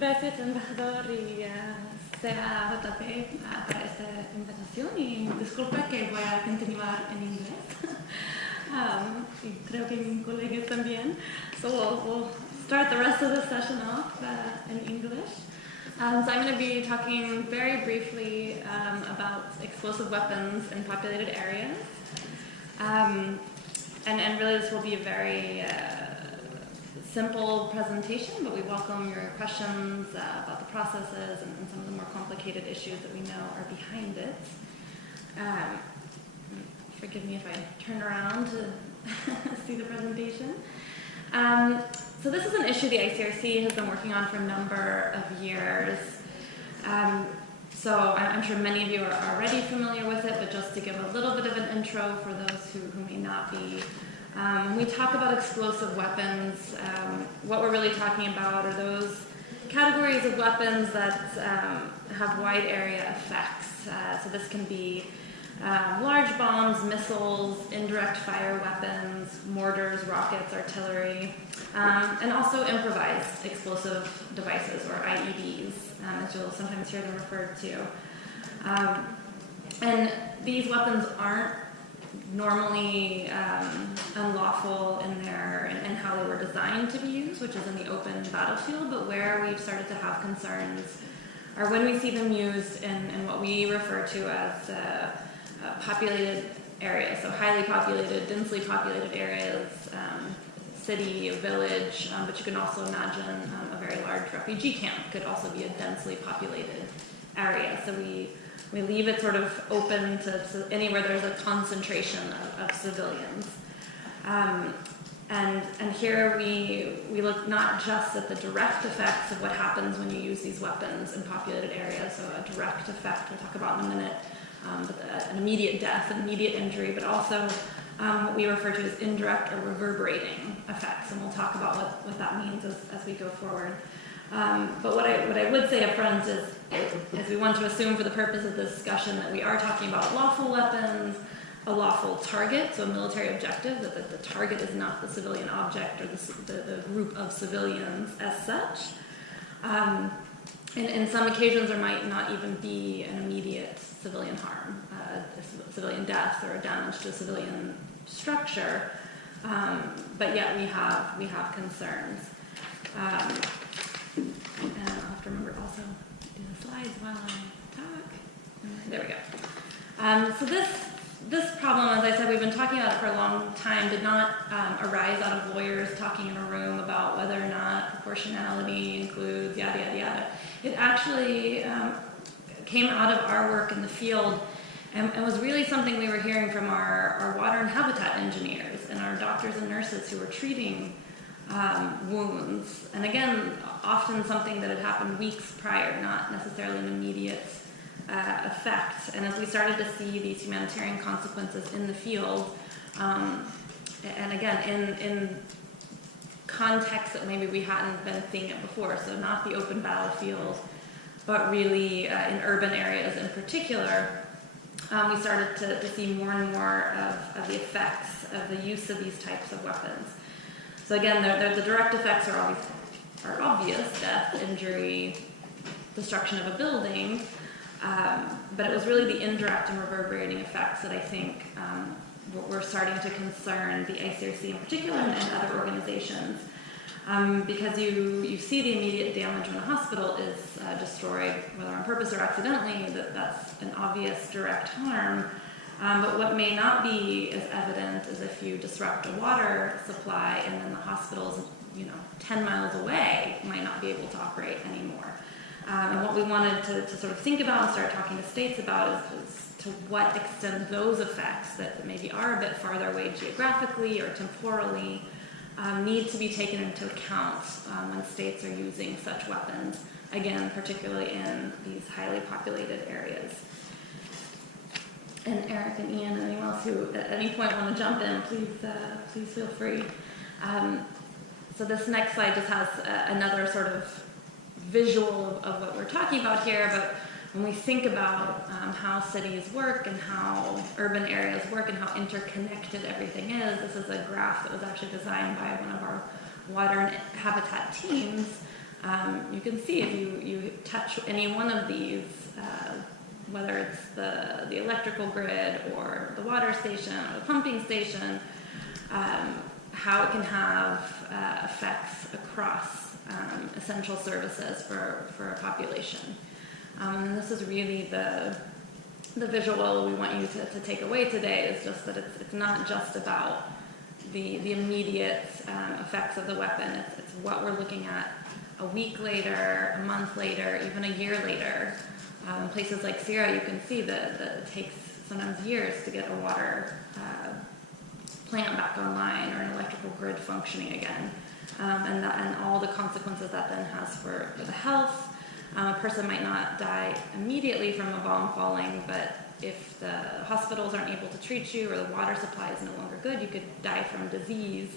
Gracias, embajador, y CAJP para esta invitación. Y disculpa que voy a continuar en inglés. Y creo que mis colegas también. So we'll start the rest of the session off in English. So I'm going to be talking very briefly about explosive weapons in populated areas. And really this will be a very simple presentation, but we welcome your questions about the processes and some of the more complicated issues that we know are behind it. Forgive me if I turn around to see the presentation. So this is an issue the ICRC has been working on for a number of years. So I'm sure many of you are already familiar with it, but just to give a little bit of an intro for those who may not be. When we talk about explosive weapons, what we're really talking about are those categories of weapons that have wide area effects. So this can be large bombs, missiles, indirect fire weapons, mortars, rockets, artillery, and also improvised explosive devices, or IEDs, as you'll sometimes hear them referred to. And these weapons aren't normally unlawful in how they were designed to be used, which is in the open battlefield, but where we've started to have concerns are when we see them used in what we refer to as populated areas, so highly populated, densely populated areas, city, a village, but you can also imagine a very large refugee camp could also be a densely populated area. So we leave it sort of open to anywhere there's a concentration of civilians. And here we look not just at the direct effects of what happens when you use these weapons in populated areas, so a direct effect we'll talk about in a minute, but an immediate death, an immediate injury, but also what we refer to as indirect or reverberating effects, and we'll talk about what that means as we go forward. But what I would say up front is we want to assume for the purpose of this discussion that we are talking about lawful weapons, a lawful target, so a military objective, that the target is not the civilian object or the group of civilians as such. In some occasions there might not even be an immediate civilian harm, a civilian death or a damage to a civilian structure, but yet we have concerns. And I'll have to remember also to do the slides while I talk. There we go. So this problem, as I said, we've been talking about it for a long time, did not arise out of lawyers talking in a room about whether or not proportionality includes yada, yada, yada. It actually came out of our work in the field and was really something we were hearing from our water and habitat engineers and our doctors and nurses who were treating wounds. And again, often something that had happened weeks prior, not necessarily an immediate effect. And as we started to see these humanitarian consequences in the field, and again, in contexts that maybe we hadn't been seeing it before, so not the open battlefield, but really in urban areas in particular, we started to see more and more of the effects of the use of these types of weapons. So again, the direct effects are obvious, death, injury, destruction of a building, but it was really the indirect and reverberating effects that I think were starting to concern the ICRC in particular and other organizations, because you see the immediate damage when a hospital is destroyed, whether on purpose or accidentally, that's an obvious direct harm. But what may not be as evident is if you disrupt a water supply and then the hospital's 10 miles away might not be able to operate anymore. And what we wanted to sort of think about and start talking to states about is to what extent those effects that maybe are a bit farther away geographically or temporally need to be taken into account when states are using such weapons, again, particularly in these highly populated areas. And Eric and Ian and anyone else who at any point want to jump in, please feel free. So this next slide just has another sort of visual of what we're talking about here, but when we think about how cities work and how urban areas work and how interconnected everything is, this is a graph that was actually designed by one of our water and habitat teams You can see if you touch any one of these, whether it's the electrical grid or the water station or the pumping station, how it can have effects across essential services for a population. And this is really the visual we want you to take away today, is just that it's not just about the immediate effects of the weapon. It's what we're looking at a week later, a month later, even a year later. In places like Syria, you can see that it takes sometimes years to get a water plant back online or an electrical grid functioning again, and all the consequences that then has for the health. A person might not die immediately from a bomb falling, but if the hospitals aren't able to treat you or the water supply is no longer good, you could die from disease,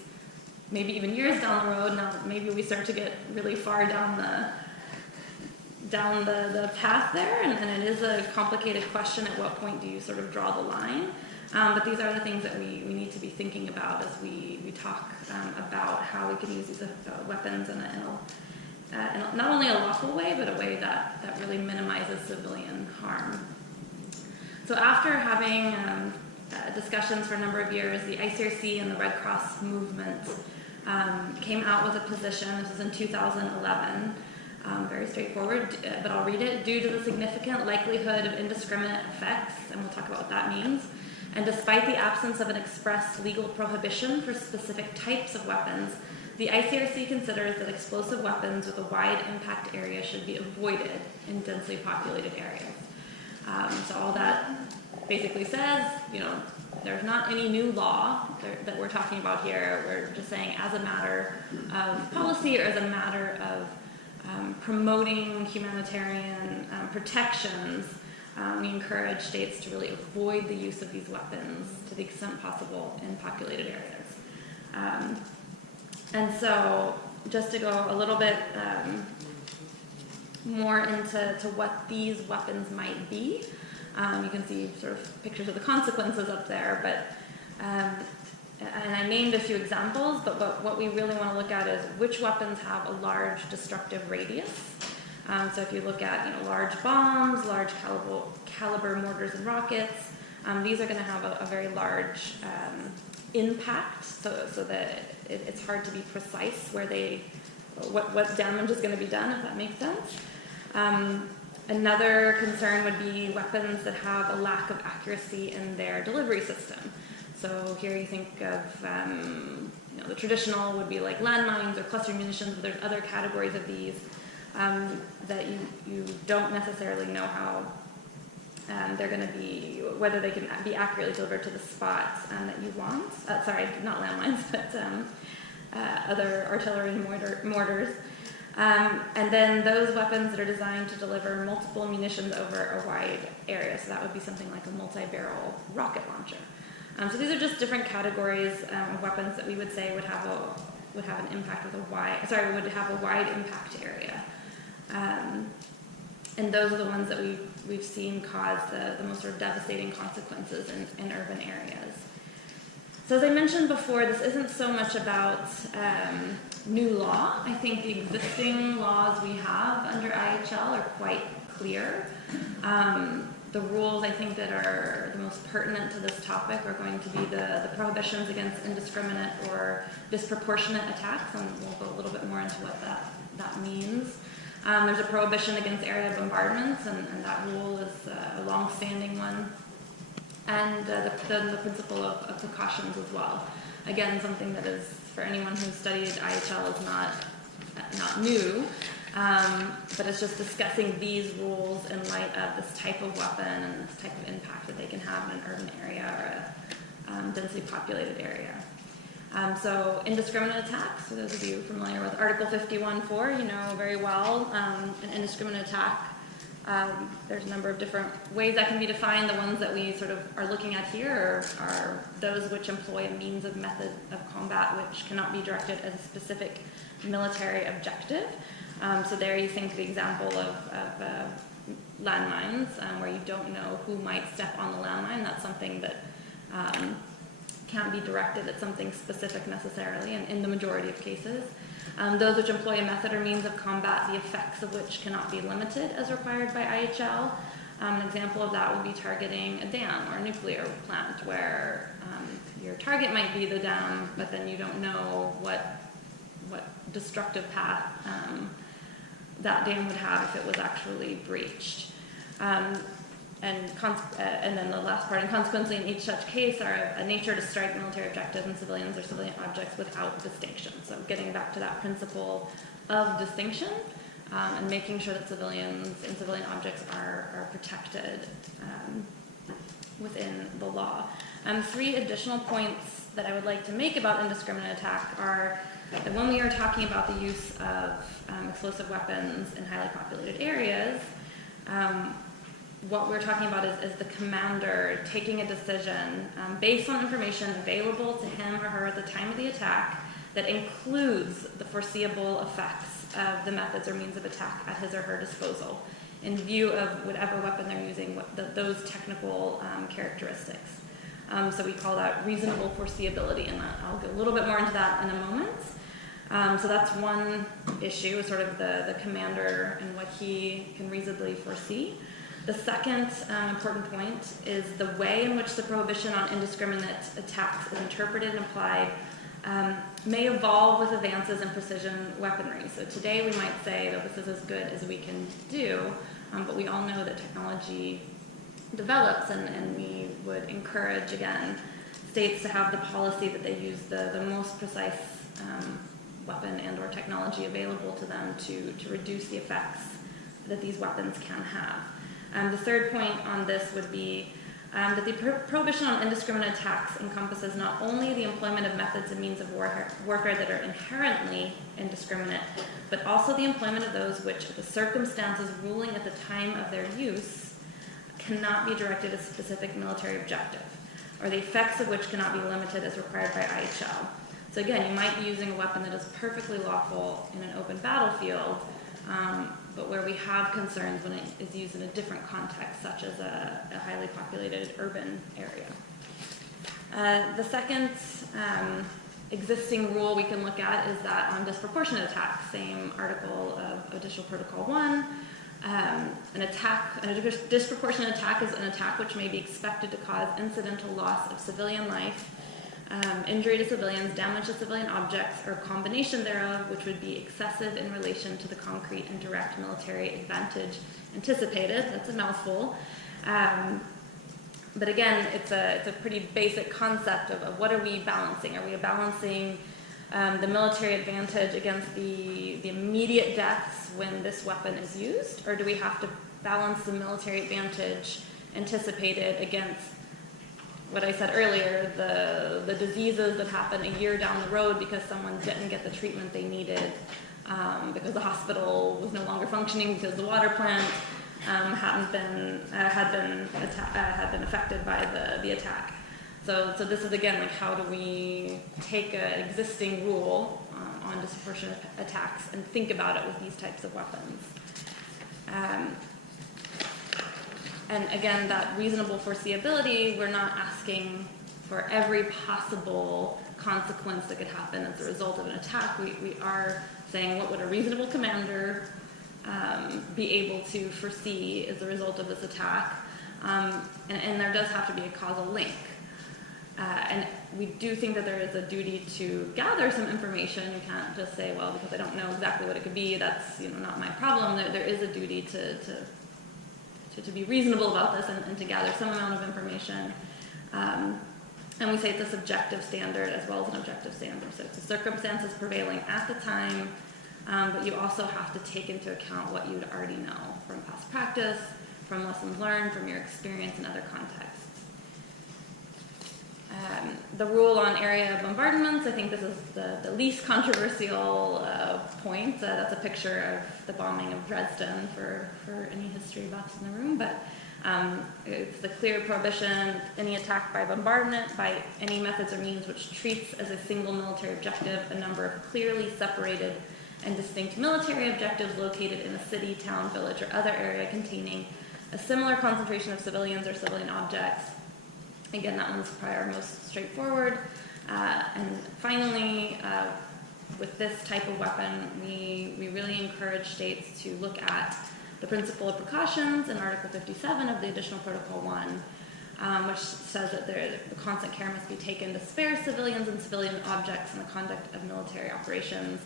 maybe even years down the road. Now maybe we start to get really far down the path there, and it is a complicated question. At what point do you sort of draw the line? But these are the things that we need to be thinking about as we talk about how we can use these weapons in not only a lawful way, but a way that really minimizes civilian harm. So after having discussions for a number of years, the ICRC and the Red Cross movement came out with a position. This was in 2011. Very straightforward, but I'll read it. Due to the significant likelihood of indiscriminate effects, and we'll talk about what that means, and despite the absence of an express legal prohibition for specific types of weapons, the ICRC considers that explosive weapons with a wide impact area should be avoided in densely populated areas. So all that basically says, there's not any new law that we're talking about here. We're just saying, as a matter of policy or as a matter of promoting humanitarian protections, we encourage states to really avoid the use of these weapons to the extent possible in populated areas. And so just to go a little bit more into what these weapons might be, you can see sort of pictures of the consequences up there, but and I named a few examples, but what we really want to look at is which weapons have a large destructive radius. So if you look at large bombs, large caliber mortars and rockets, these are going to have a very large impact, so that it's hard to be precise where what damage is going to be done, if that makes sense. Another concern would be weapons that have a lack of accuracy in their delivery system. So here you think of the traditional would be like landmines or cluster munitions, but there's other categories of these that you don't necessarily know how they're going to be, whether they can be accurately delivered to the spot that you want. Sorry, not landmines, but other artillery and mortars. And then those weapons that are designed to deliver multiple munitions over a wide area. So that would be something like a multi-barrel rocket launcher. So these are just different categories of weapons that we would say would have an impact with would have a wide impact area. And those are the ones that we've seen cause the most sort of devastating consequences in urban areas. So as I mentioned before, this isn't so much about new law. I think the existing laws we have under IHL are quite clear. The rules I think that are the most pertinent to this topic are going to be the prohibitions against indiscriminate or disproportionate attacks, and we'll go a little bit more into what that means. There's a prohibition against area bombardments, and that rule is a long-standing one. And the principle of precautions as well. Again, something that is, for anyone who's studied IHL, is not new, but it's just discussing these rules in light of this type of weapon and this type of impact that they can have in an urban area or a densely populated area. So indiscriminate attacks, for those of you familiar with Article 51.4, you know very well an indiscriminate attack. There's a number of different ways that can be defined. The ones that we sort of are looking at here are those which employ a means of method of combat which cannot be directed as a specific military objective. So there you think the example of landmines, where you don't know who might step on the landmine. That's something that can't be directed at something specific necessarily, and in the majority of cases. Those which employ a method or means of combat, the effects of which cannot be limited as required by IHL. An example of that would be targeting a dam or a nuclear plant, where your target might be the dam, but then you don't know what destructive path that dam would have if it was actually breached. And then the last part, and consequently in each such case are a nature to strike military objectives and civilians or civilian objects without distinction. So getting back to that principle of distinction, and making sure that civilians and civilian objects are protected within the law. 3 additional points that I would like to make about indiscriminate attack are that when we are talking about the use of explosive weapons in highly populated areas, what we're talking about is the commander taking a decision based on information available to him or her at the time of the attack that includes the foreseeable effects of the methods or means of attack at his or her disposal in view of whatever weapon they're using, those technical characteristics. So we call that reasonable foreseeability, and I'll get a little bit more into that in a moment. So that's one issue, sort of the commander and what he can reasonably foresee. The second important point is the way in which the prohibition on indiscriminate attacks is interpreted and applied may evolve with advances in precision weaponry. So today we might say that this is as good as we can do, but we all know that technology develops, and we would encourage, again, states to have the policy that they use the most precise weapon and or technology available to them to reduce the effects that these weapons can have. The third point on this would be that the prohibition on indiscriminate attacks encompasses not only the employment of methods and means of warfare that are inherently indiscriminate, but also the employment of those which, the circumstances ruling at the time of their use, cannot be directed at a specific military objective, or the effects of which cannot be limited as required by IHL. So again, you might be using a weapon that is perfectly lawful in an open battlefield, but where we have concerns when it is used in a different context, such as a highly populated urban area. The second existing rule we can look at is that on disproportionate attacks, same article of Additional Protocol 1, a disproportionate attack is an attack which may be expected to cause incidental loss of civilian life, injury to civilians, damage to civilian objects, or a combination thereof, which would be excessive in relation to the concrete and direct military advantage anticipated. That's a mouthful. But again, it's a pretty basic concept of what are we balancing? Are we balancing the military advantage against the immediate deaths when this weapon is used, or do we have to balance the military advantage anticipated against what I said earlier, the diseases that happen a year down the road because someone didn't get the treatment they needed, because the hospital was no longer functioning because the water plant had been affected by the attack. So this is again like, how do we take an existing rule on disproportionate attacks and think about it with these types of weapons? And again, that reasonable foreseeability, we're not asking for every possible consequence that could happen as a result of an attack. We are saying, what would a reasonable commander be able to foresee as a result of this attack? And there does have to be a causal link. And we do think that there is a duty to gather some information. You can't just say, well, because I don't know exactly what it could be, that's not my problem. There is a duty to be reasonable about this and to gather some amount of information. And we say it's a subjective standard as well as an objective standard. So it's the circumstances prevailing at the time, but you also have to take into account what you'd already know from past practice, from lessons learned, from your experience in other contexts. The rule on area bombardments, I think this is the least controversial point. That's a picture of the bombing of Dresden for any history buffs in the room, but it's the clear prohibition, any attack by bombardment by any methods or means which treats as a single military objective a number of clearly separated and distinct military objectives located in a city, town, village, or other area containing a similar concentration of civilians or civilian objects, Again, that one's probably our most straightforward. And finally, with this type of weapon, we really encourage states to look at the principle of precautions in Article 57 of the Additional Protocol 1, which says that the constant care must be taken to spare civilians and civilian objects in the conduct of military operations.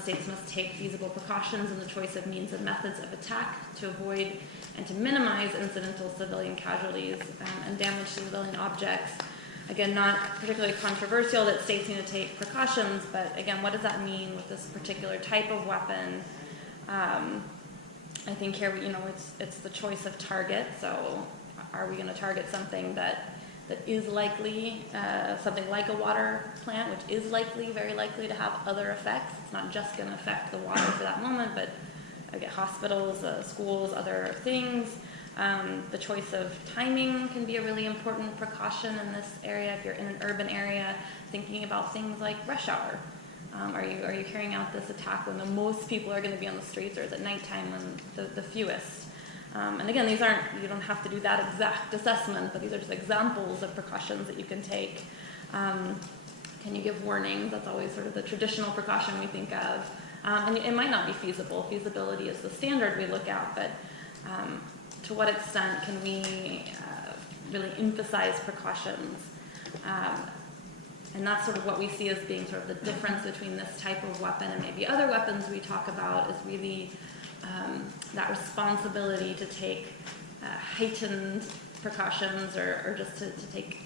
States must take feasible precautions in the choice of means and methods of attack to avoid and to minimize incidental civilian casualties and damage to civilian objects. Again, not particularly controversial that states need to take precautions, but again, what does that mean with this particular type of weapon? I think here, it's the choice of target. So are we going to target something that is likely, something like a water plant, which is very likely to have other effects? It's not just going to affect the water for that moment, but again, hospitals, schools, other things. The choice of timing can be a really important precaution in this area. If you're in an urban area, thinking about things like rush hour. Are you carrying out this attack when the most people are going to be on the streets, or is it nighttime when the fewest? And again, these aren't, you don't have to do that exact assessment, but these are just examples of precautions that you can take. Can you give warnings? That's always sort of the traditional precaution we think of. And it might not be feasible. Feasibility is the standard we look at, but to what extent can we really emphasize precautions? And that's sort of what we see as being sort of the difference between this type of weapon and maybe other weapons we talk about, is really that responsibility to take heightened precautions, or just to take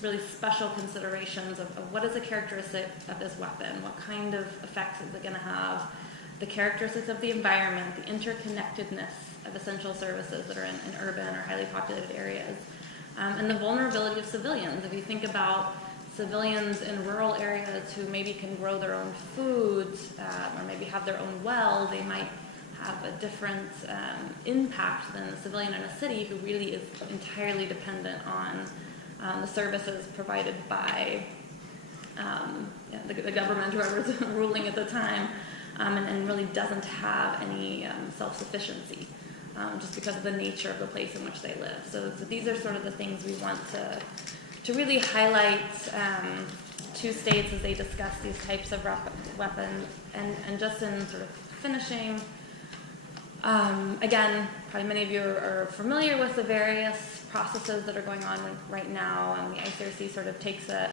really special considerations of what is the characteristic of this weapon, what kind of effects is it going to have, the characteristics of the environment, the interconnectedness of essential services that are in urban or highly populated areas, and the vulnerability of civilians. If you think about civilians in rural areas who maybe can grow their own food, or maybe have their own well, they might have a different impact than a civilian in a city who really is entirely dependent on the services provided by the government, whoever's ruling at the time, and really doesn't have any self-sufficiency, just because of the nature of the place in which they live. So these are sort of the things we want to really highlight to states as they discuss these types of weapons. And just in sort of finishing, again, probably many of you are familiar with the various processes that are going on right now. The ICRC sort of takes a